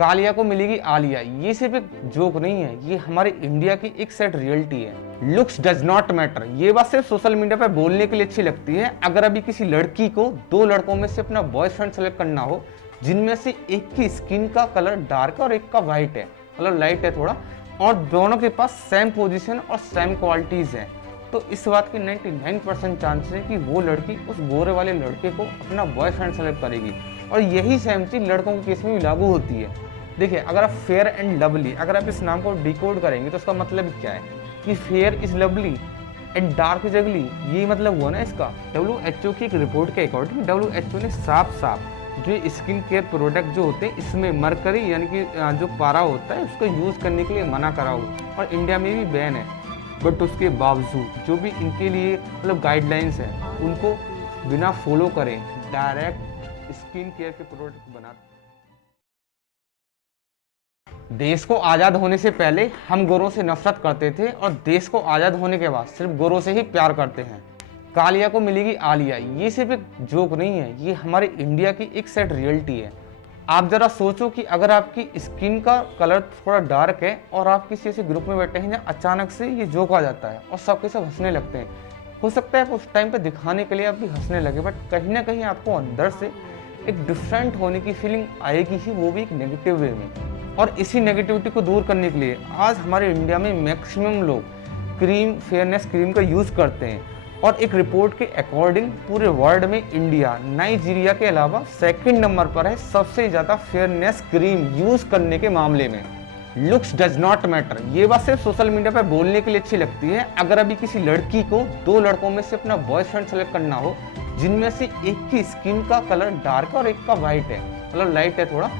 कालिया को मिलेगी आलिया, ये सिर्फ एक जोक नहीं है, ये हमारे इंडिया की एक सेट रियलिटी है। लुक्स डज नॉट मैटर, ये बात सिर्फ सोशल मीडिया पे बोलने के लिए अच्छी लगती है। अगर अभी किसी लड़की को दो लड़कों में से अपना बॉयफ्रेंड सेलेक्ट करना हो, जिनमें से एक की स्किन का कलर डार्क है और एक का व्हाइट है, मतलब लाइट है थोड़ा, और दोनों के पास सेम पोजीशन और सेम क्वालिटीज है, तो इस बात की 99% चांस है कि वो लड़की उस गोरे वाले लड़के को अपना बॉयफ्रेंड सेलेक्ट करेगी। और यही सेम चीज लड़कों के केस में भी लागू होती है। देखिए, अगर आप फेयर एंड लवली, अगर आप इस नाम को डिकोड करेंगे तो उसका मतलब क्या है कि fair is lovely and dark is अगली, यही मतलब हुआ ना इसका। WHO की एक रिपोर्ट के अकॉर्डिंग WHO ने साफ साफ जो स्किन केयर प्रोडक्ट जो होते हैं इसमें मरकरी यानी कि जो पारा होता है उसको यूज़ करने के लिए मना करा हो, और इंडिया में भी बैन है। बट उसके बावजूद जो भी इनके लिए मतलब गाइडलाइंस हैं उनको बिना फॉलो करें डायरेक्ट स्किन केयर के प्रोडक्ट बनाते। देश को आज़ाद होने से पहले हम गोरों से नफरत करते थे और देश को आज़ाद होने के बाद सिर्फ गोरों से ही प्यार करते हैं। कालिया को मिलेगी आलिया, ये सिर्फ एक जोक नहीं है, ये हमारे इंडिया की एक सेट रियलिटी है। आप जरा सोचो कि अगर आपकी स्किन का कलर थोड़ा डार्क है और आप किसी ऐसे ग्रुप में बैठे हैं जहाँ अचानक से ये जोक आ जाता है और सबके सब हंसने लगते हैं, हो सकता है उस टाइम पे दिखाने के लिए आप भी हंसने लगे, बट कहीं ना कहीं आपको अंदर से एक डिफरेंट होने की फीलिंग आएगी ही, वो भी एक नेगेटिव वे में। और इसी नेगेटिविटी को दूर करने के लिए आज हमारे इंडिया में मैक्सिमम लोग क्रीम, फेयरनेस क्रीम का यूज़ करते हैं। और एक रिपोर्ट के अकॉर्डिंग पूरे वर्ल्ड में इंडिया नाइजीरिया के अलावा सेकंड नंबर पर है सबसे ज़्यादा फेयरनेस क्रीम यूज़ करने के मामले में। लुक्स डज नॉट मैटर, ये बात सिर्फ सोशल मीडिया पर बोलने के लिए अच्छी लगती है। अगर अभी किसी लड़की को दो लड़कों में से अपना बॉयफ्रेंड सेलेक्ट करना हो, जिनमें से एक की स्किन का कलर डार्क और एक का व्हाइट है, मतलब लाइट है थोड़ा,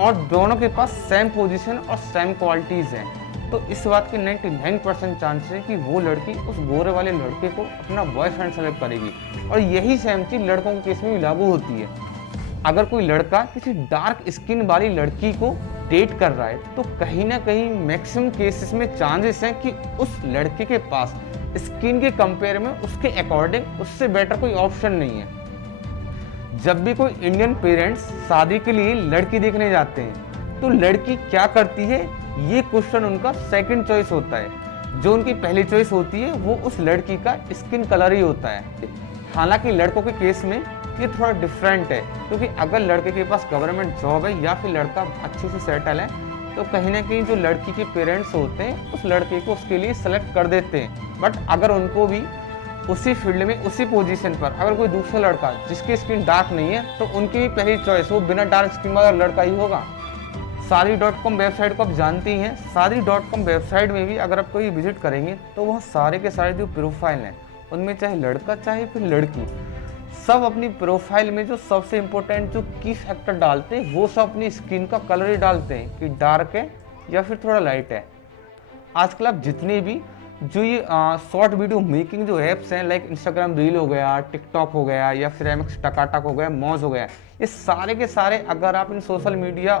और दोनों के पास सेम पोजीशन और सेम क्वालिटीज़ हैं, तो इस बात की 99% चांस है कि वो लड़की उस गोरे वाले लड़के को अपना बॉयफ्रेंड सेलेक्ट करेगी। और यही सेम चीज लड़कों के केस में भी लागू होती है। अगर कोई लड़का किसी डार्क स्किन वाली लड़की को डेट कर रहा है तो कहीं ना कहीं मैक्सिमम केसेस में चांसेस हैं कि उस लड़के के पास स्किन के कंपेयर में उसके अकॉर्डिंग उससे बेटर कोई ऑप्शन नहीं है। जब भी कोई इंडियन पेरेंट्स शादी के लिए लड़की देखने जाते हैं तो लड़की क्या करती है, ये क्वेश्चन उनका सेकंड चॉइस होता है। जो उनकी पहली चॉइस होती है वो उस लड़की का स्किन कलर ही होता है। हालांकि लड़कों के केस में ये थोड़ा डिफरेंट है, क्योंकि अगर लड़के के पास गवर्नमेंट जॉब है या फिर लड़का अच्छे से सेटल है तो कहीं ना कहीं जो लड़की के पेरेंट्स होते हैं उस लड़के को उसके लिए सेलेक्ट कर देते हैं। बट अगर उनको भी उसी फील्ड में उसी पोजीशन पर अगर कोई दूसरा लड़का जिसकी स्किन डार्क नहीं है तो उनकी भी पहली चॉइस वो बिना डार्क स्किन वाला लड़का ही होगा। शादी.com वेबसाइट को आप जानती हैं। शादी.com वेबसाइट में भी अगर आप कोई विजिट करेंगे तो वह सारे के सारे जो प्रोफाइल हैं उनमें चाहे लड़का चाहे फिर लड़की, सब अपनी प्रोफाइल में जो सबसे इम्पोर्टेंट जो की फैक्टर डालते हैं वो सब अपनी स्किन का कलर ही डालते हैं कि डार्क है या फिर थोड़ा लाइट है। आजकल आप जितने भी जो ये शॉर्ट वीडियो मेकिंग जो ऐप्स हैं लाइक इंस्टाग्राम रील हो गया, टिकटॉक हो गया या फिर MX टकाटक हो गया, मौज हो गया, ये सारे के सारे अगर आप इन सोशल मीडिया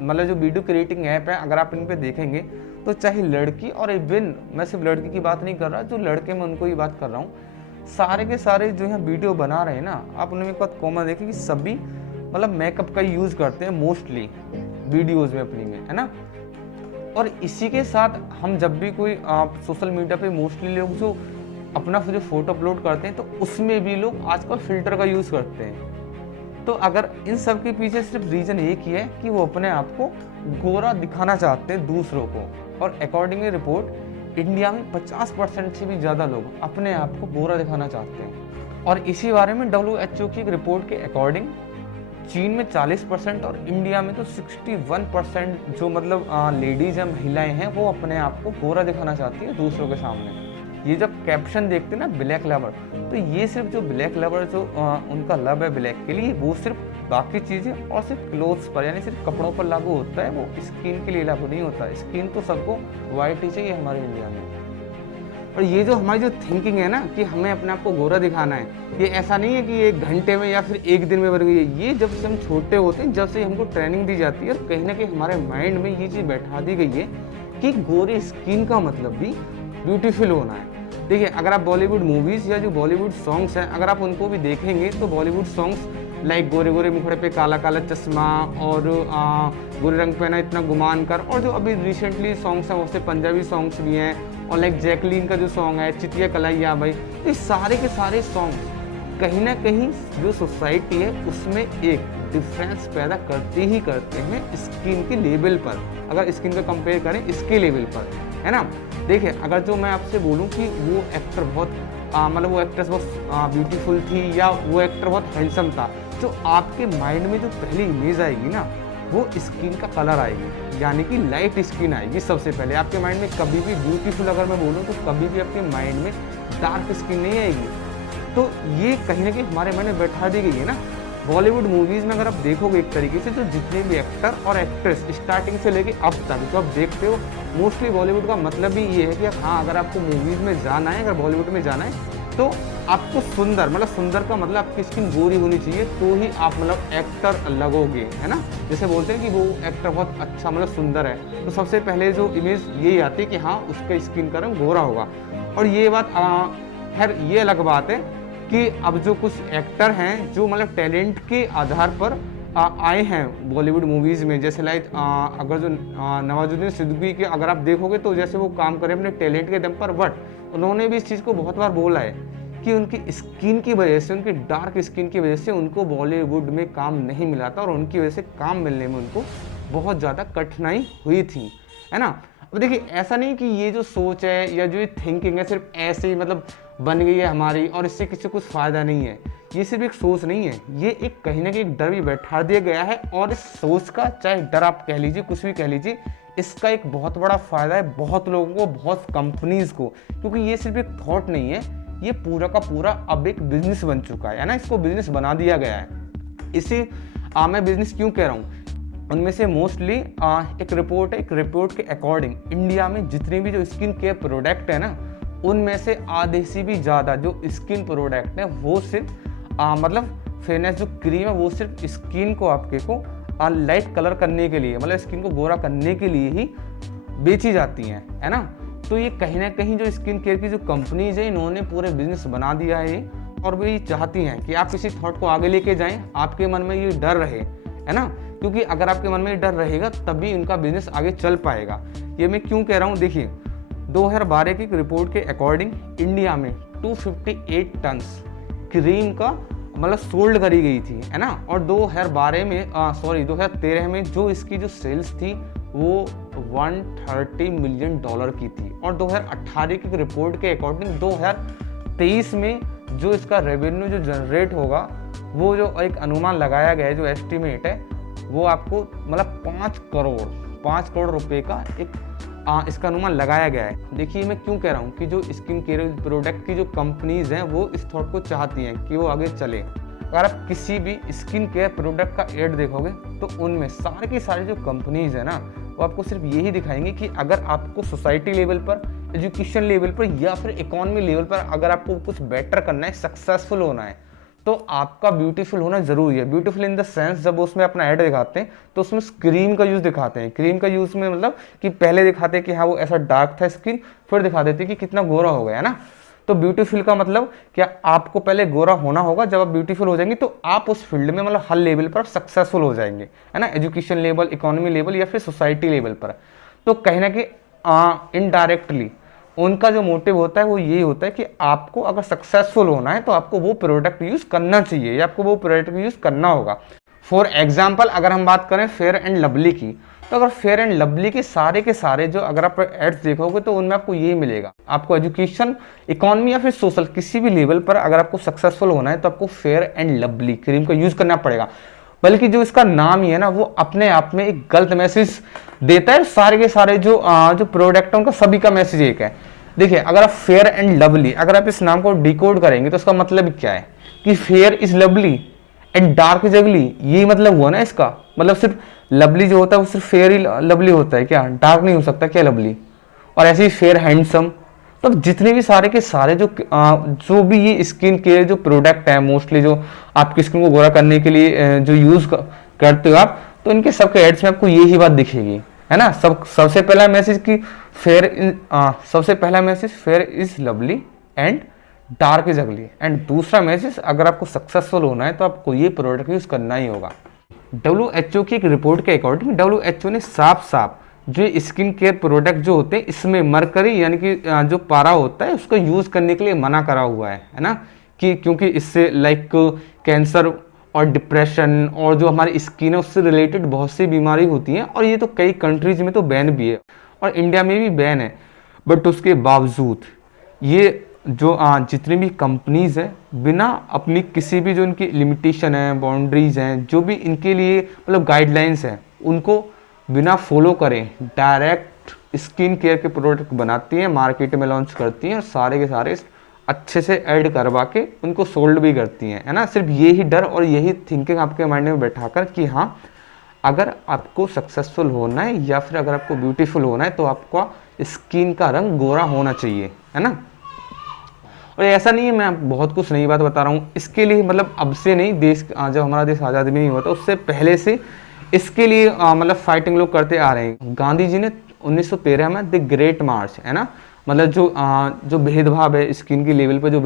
मतलब जो वीडियो क्रिएटिंग ऐप है अगर आप इन पे देखेंगे तो चाहे लड़की और इवन मैं सिर्फ लड़की की बात नहीं कर रहा, जो लड़के मैं उनको ही बात कर रहा हूँ, सारे के सारे जो यहाँ वीडियो बना रहे हैं ना, आप उनमें एक बात कॉमन देखें कि सभी मतलब मेकअप का यूज़ करते हैं मोस्टली वीडियोज़ में अपनी में, है ना। और इसी के साथ हम जब भी कोई सोशल मीडिया पे मोस्टली लोग जो अपना जो फोटो अपलोड करते हैं तो उसमें भी लोग आजकल फिल्टर का यूज़ करते हैं। तो अगर इन सब के पीछे सिर्फ रीज़न एक ही है कि वो अपने आप को गोरा दिखाना चाहते हैं दूसरों को। और अकॉर्डिंग रिपोर्ट इंडिया में 50% से भी ज़्यादा लोग अपने आप को गोरा दिखाना चाहते हैं। और इसी बारे में WHO की एक रिपोर्ट के अकॉर्डिंग चीन में 40% और इंडिया में तो 61% जो मतलब लेडीज या महिलाएं हैं वो अपने आप को गोरा दिखाना चाहती है दूसरों के सामने। ये जब कैप्शन देखते हैं ना ब्लैक लवर, तो ये सिर्फ जो ब्लैक लवर जो उनका लव है ब्लैक के लिए वो सिर्फ बाकी चीज़ें और सिर्फ क्लोथ्स पर यानी सिर्फ कपड़ों पर लागू होता है, वो स्किन के लिए लागू नहीं होता। स्किन तो सबको वाइट ही चाहिए हमारे इंडिया में। और ये जो हमारी जो थिंकिंग है ना कि हमें अपने आप को गोरा दिखाना है, ये ऐसा नहीं है कि एक घंटे में या फिर एक दिन में बन गई है। ये जब से हम छोटे होते हैं जब से हमको ट्रेनिंग दी जाती है और कहीं ना कहीं हमारे माइंड में ये चीज़ बैठा दी गई है कि गोरी स्किन का मतलब भी ब्यूटीफुल होना है। देखिए, अगर आप बॉलीवुड मूवीज़ या जो बॉलीवुड सॉन्ग्स हैं अगर आप उनको भी देखेंगे तो बॉलीवुड सॉन्ग्स लाइक गोरे गोरे मुखड़े पे काला काला चश्मा और गोरे रंग पहना इतना गुमान कर, और जो अभी रिसेंटली सॉन्ग्स हैं उससे पंजाबी सॉन्ग्स भी हैं, और लाइक जैकलीन का जो सॉन्ग है चितिया कलाइया भाई, ये सारे के सारे सॉन्ग कहीं ना कहीं जो सोसाइटी है उसमें एक डिफरेंस पैदा करते ही करते हैं स्किन के लेवल पर, अगर स्किन का कंपेयर करें इसके लेवल पर, है ना। देखिए अगर जो मैं आपसे बोलूं कि वो एक्टर बहुत मतलब वो एक्ट्रेस बहुत ब्यूटीफुल थी या वो एक्टर बहुत हैंडसम था, जो आपके माइंड में जो पहली इमेज आएगी ना वो स्किन का कलर आएगी, यानी कि लाइट स्किन आएगी। सबसे पहले आपके माइंड में कभी भी ब्यूटीफुल अगर मैं बोलूँ तो कभी भी आपके माइंड में डार्क स्किन नहीं आएगी। तो ये कहीं ना कहीं हमारे मन में बैठा दी गई है ना। बॉलीवुड मूवीज़ में अगर आप देखोगे एक तरीके से तो जितने भी एक्टर और एक्ट्रेस स्टार्टिंग से लेके अब तक जो आप देखते हो मोस्टली बॉलीवुड का मतलब भी ये है कि हाँ अगर आपको मूवीज़ में जाना है, अगर बॉलीवुड में जाना है तो आपको सुंदर, मतलब सुंदर का मतलब आपकी स्किन गोरी होनी चाहिए तो ही आप मतलब एक्टर लगोगे, है ना। जैसे बोलते हैं कि वो एक्टर बहुत अच्छा मतलब सुंदर है, तो सबसे पहले जो इमेज यही आती है कि हाँ उसका स्किन का रंग गोरा होगा। और ये बात खैर ये अलग बात है कि अब जो कुछ एक्टर हैं जो मतलब टैलेंट के आधार पर आए हैं बॉलीवुड मूवीज़ में, जैसे लाइक अगर जो नवाजुद्दीन सिद्दीकी के अगर आप देखोगे तो जैसे वो काम करें अपने टैलेंट के दम पर, बट उन्होंने भी इस चीज़ को बहुत बार बोला है कि उनकी स्किन की वजह से, उनकी डार्क स्किन की वजह से उनको बॉलीवुड में काम नहीं मिला था और उनकी वजह से काम मिलने में उनको बहुत ज़्यादा कठिनाई हुई थी, है ना। अब देखिए ऐसा नहीं कि ये जो सोच है या जो ये थिंकिंग है सिर्फ ऐसे ही मतलब बन गई है हमारी और इससे किसी को कुछ फ़ायदा नहीं है, ये सिर्फ एक सोच नहीं है, ये एक कहीं ना कहीं एक डर भी बैठा दिया गया है। और इस सोच का चाहे डर आप कह लीजिए कुछ भी कह लीजिए, इसका एक बहुत बड़ा फ़ायदा है बहुत लोगों को, बहुत कंपनीज़ को, क्योंकि ये सिर्फ एक थॉट नहीं है, ये पूरा का पूरा अब एक बिजनेस बन चुका है ना। इसको बिजनेस बना दिया गया है। इसे मैं बिजनेस क्यों कह रहा हूँ, उनमें से मोस्टली एक रिपोर्ट के अकॉर्डिंग इंडिया में जितने भी जो स्किन केयर प्रोडक्ट है ना उनमें से आधे से भी ज़्यादा जो स्किन प्रोडक्ट है वो सिर्फ मतलब फेयरनेस जो क्रीम है वो सिर्फ स्किन को आपके को लाइट कलर करने के लिए, मतलब स्किन को गोरा करने के लिए ही बेची जाती हैं, है ना। तो ये कहीं ना कहीं जो स्किन केयर की जो कंपनीज है इन्होंने पूरे बिजनेस बना दिया है और वो ये चाहती हैं कि आप किसी थॉट को आगे लेके जाएं, आपके मन में ये डर रहे, है ना, क्योंकि अगर आपके मन में ये डर रहेगा तभी उनका बिजनेस आगे चल पाएगा। ये मैं क्यों कह रहा हूँ, देखिए 2012 की रिपोर्ट के अकॉर्डिंग इंडिया में 258 टन्स क्रीम का मतलब सोल्ड करी गई थी, है ना। और 2013 में जो इसकी जो सेल्स थी वो $130 मिलियन की थी। और 2018 की रिपोर्ट के अकॉर्डिंग 2023 में जो इसका रेवेन्यू जो जनरेट होगा वो जो एक अनुमान लगाया गया है, जो एस्टिमेट है वो आपको मतलब 5 करोड़ रुपए का एक इसका अनुमान लगाया गया है। देखिए मैं क्यों कह रहा हूँ कि जो स्किन केयर प्रोडक्ट की जो कंपनीज हैं वो इस थॉट को चाहती हैं कि वो आगे चले। अगर आप किसी भी स्किन केयर प्रोडक्ट का एड देखोगे तो उनमें सारे की सारी जो कंपनीज है ना वो आपको सिर्फ यही दिखाएंगे कि अगर आपको सोसाइटी लेवल पर, एजुकेशन लेवल पर या फिर इकोनॉमी लेवल पर अगर आपको कुछ बेटर करना है, सक्सेसफुल होना है तो आपका ब्यूटीफुल होना जरूरी है। ब्यूटीफुल इन द सेंस जब उसमें अपना ऐड दिखाते हैं तो उसमें क्रीम का यूज़ दिखाते हैं। क्रीम का यूज़ में मतलब कि पहले दिखाते हैं कि हाँ वो ऐसा डार्क था स्किन, फिर दिखा देते हैं कि कितना गोरा हो गया, है ना। तो ब्यूटीफुल का मतलब क्या, आपको पहले गोरा होना होगा, जब आप ब्यूटीफुल हो जाएंगे तो आप उस फील्ड में मतलब हर लेवल पर सक्सेसफुल हो जाएंगे, है ना, एजुकेशन लेवल, इकोनॉमी लेवल या फिर सोसाइटी लेवल पर। तो कहीं ना कहीं इनडायरेक्टली उनका जो मोटिव होता है वो यही होता है कि आपको अगर सक्सेसफुल होना है तो आपको वो प्रोडक्ट यूज़ करना चाहिए या आपको वो प्रोडक्ट यूज़ करना होगा। फॉर एग्जाम्पल अगर हम बात करें फेयर एंड लवली की, तो अगर फेयर एंड लवली के सारे जो अगर आप एड्स देखोगे तो उनमें आपको यही मिलेगा। आपको एजुकेशन, इकोनॉमी या फिर सोशल किसी भी लेवल पर अगर आपको सक्सेसफुल होना है तो आपको फेयर एंड लवली क्रीम का यूज़ करना पड़ेगा। बल्कि जो इसका नाम ही है ना वो अपने आप में एक गलत मैसेज देता है। सारे के सारे जो प्रोडक्ट है उनका सभी का मैसेज एक है। देखिए अगर आप फेयर एंड लवली, अगर आप इस नाम को डिकोड करेंगे तो इसका मतलब क्या है कि fair is lovely and dark is अगली, यही मतलब हुआ ना इसका। मतलब सिर्फ लवली जो होता है वो सिर्फ फेयर ही लवली होता है क्या, डार्क नहीं हो सकता क्या लवली। और ऐसे ही फेयर हैंडसम। तो जितने भी सारे के सारे जो भी ये स्किन केयर जो प्रोडक्ट है मोस्टली जो आपकी स्किन को गोरा करने के लिए जो यूज करते हो आप, तो इनके सबके एड्स में आपको यही बात दिखेगी, है ना। सबसे पहला मैसेज कि fair is lovely and dark is अगली। एंड दूसरा मैसेज, अगर आपको सक्सेसफुल होना है तो आपको ये प्रोडक्ट यूज़ करना ही होगा। WHO की एक रिपोर्ट के अकॉर्डिंग WHO ने साफ साफ जो स्किन केयर प्रोडक्ट जो होते हैं इसमें मरकरी यानी कि जो पारा होता है उसको यूज़ करने के लिए मना करा हुआ है ना, कि क्योंकि इससे लाइक कैंसर और डिप्रेशन और जो हमारी स्किन है उससे रिलेटेड बहुत सी बीमारी होती हैं, और ये तो कई कंट्रीज में तो बैन भी है और इंडिया में भी बैन है। बट उसके बावजूद ये जो जितनी भी कंपनीज हैं बिना अपनी किसी भी जो इनकी लिमिटेशन है, बाउंड्रीज हैं, जो भी इनके लिए मतलब गाइडलाइंस हैं, उनको बिना फॉलो करें डायरेक्ट स्किन केयर के प्रोडक्ट बनाती हैं, मार्केट में लॉन्च करती हैं और सारे के सारे अच्छे से ऐड करवा के उनको सोल्ड भी करती हैं, है ना। सिर्फ यही डर और यही थिंकिंग आपके माइंड में बैठाकर कि हाँ अगर आपको सक्सेसफुल होना है या फिर अगर आपको ब्यूटीफुल होना है तो आपका स्किन का रंग गोरा होना चाहिए, है ना। और ऐसा नहीं है, मैं बहुत कुछ नई बात बता रहा हूँ इसके लिए, मतलब अब से नहीं, देश जब हमारा देश आज़ाद भी नहीं हुआ था उससे पहले से इसके लिए मतलब फाइटिंग लोग करते आ रहे हैं। गांधी जी ने 1913 में द ग्रेट मार्च, है ना, मतलब जो भेदभाव है स्किन की लेवल पे जो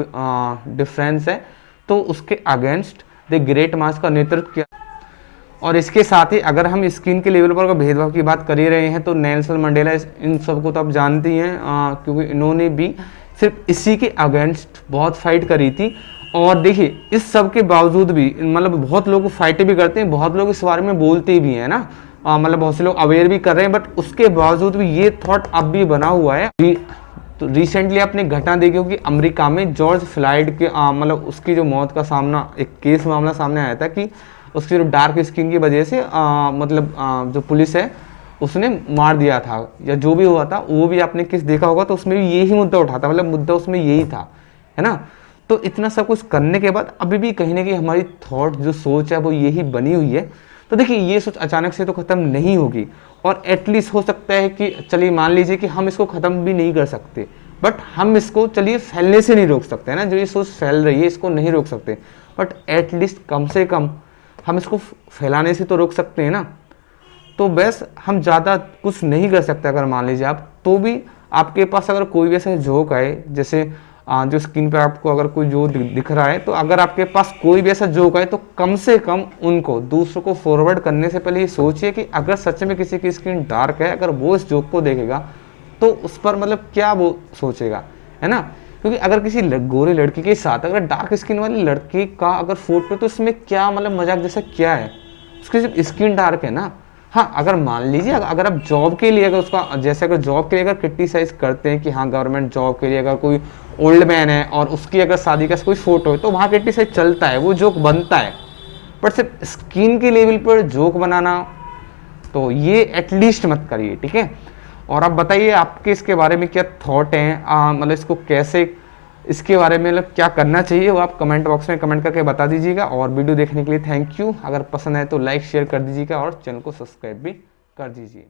डिफरेंस है तो उसके अगेंस्ट द ग्रेट मार्च का नेतृत्व किया। और इसके साथ ही अगर हम स्किन के लेवल पर भेदभाव की बात कर ही रहे हैं तो नेल्सन मंडेला इन सबको तो आप जानती हैं, क्योंकि इन्होंने भी सिर्फ इसी के अगेंस्ट बहुत फाइट करी थी। और देखिए इस सब के बावजूद भी मतलब बहुत लोग फाइट भी करते हैं, बहुत लोग इस बारे में बोलते भी हैं ना, मतलब बहुत से लोग अवेयर भी कर रहे हैं, बट उसके बावजूद भी ये थॉट अब भी बना हुआ है। तो रिसेंटली आपने घटना देखी होगी अमेरिका में जॉर्ज फ्लॉयड के मतलब उसकी जो मौत का सामना एक केस मामला सामने आया था कि उसकी जो डार्क स्किन की वजह से जो पुलिस है उसने मार दिया था या जो भी हुआ था, वो भी आपने केस देखा होगा, तो उसमें भी यही मुद्दा उठा था, मतलब मुद्दा उसमें यही था, है ना। तो इतना सब कुछ करने के बाद अभी भी कहीं ना कहीं हमारी थॉट जो सोच है वो यही बनी हुई है। तो देखिए ये सोच अचानक से तो ख़त्म नहीं होगी, और एटलीस्ट हो सकता है कि चलिए मान लीजिए कि हम इसको ख़त्म भी नहीं कर सकते, बट हम इसको चलिए फैलने से नहीं रोक सकते, है ना। जो ये सोच फैल रही है इसको नहीं रोक सकते, बट एटलीस्ट कम से कम हम इसको फैलाने से तो रोक सकते हैं ना। तो बस हम ज़्यादा कुछ नहीं कर सकते। अगर मान लीजिए आप तो भी आपके पास अगर कोई भी ऐसा जोक आए, जैसे जो स्क्रीन पे आपको अगर कोई जो दिख रहा है, तो अगर आपके पास कोई भी ऐसा जोक आए तो कम से कम उनको दूसरों को फॉरवर्ड करने से पहले ये सोचिए कि अगर सच में किसी की स्किन डार्क है, अगर वो इस जोक को देखेगा तो उस पर मतलब क्या वो सोचेगा, है ना। क्योंकि अगर किसी गोरी लड़की के साथ अगर डार्क स्किन वाली लड़की का अगर फोटो, तो इसमें क्या मतलब मजाक जैसा क्या है, उसकी सिर्फ स्किन डार्क है ना। हाँ अगर मान लीजिए अगर आप जॉब के लिए अगर उसका जैसे अगर जॉब के लिए अगर क्रिटिसाइज करते हैं कि हाँ गवर्नमेंट जॉब के लिए अगर कोई ओल्ड मैन है और उसकी अगर शादी का कोई फोटो है तो वहाँ क्रिटिसाइज चलता है, वो जोक बनता है। बट सिर्फ स्किन के लेवल पर जोक बनाना तो ये एटलीस्ट मत करिए, ठीक है। और आप बताइए आपके इसके बारे में क्या थॉट हैं, मतलब इसको कैसे, इसके बारे में मतलब क्या करना चाहिए, वो आप कमेंट बॉक्स में कमेंट करके बता दीजिएगा। और वीडियो देखने के लिए थैंक यू। अगर पसंद आए तो लाइक शेयर कर दीजिएगा और चैनल को सब्सक्राइब भी कर दीजिए।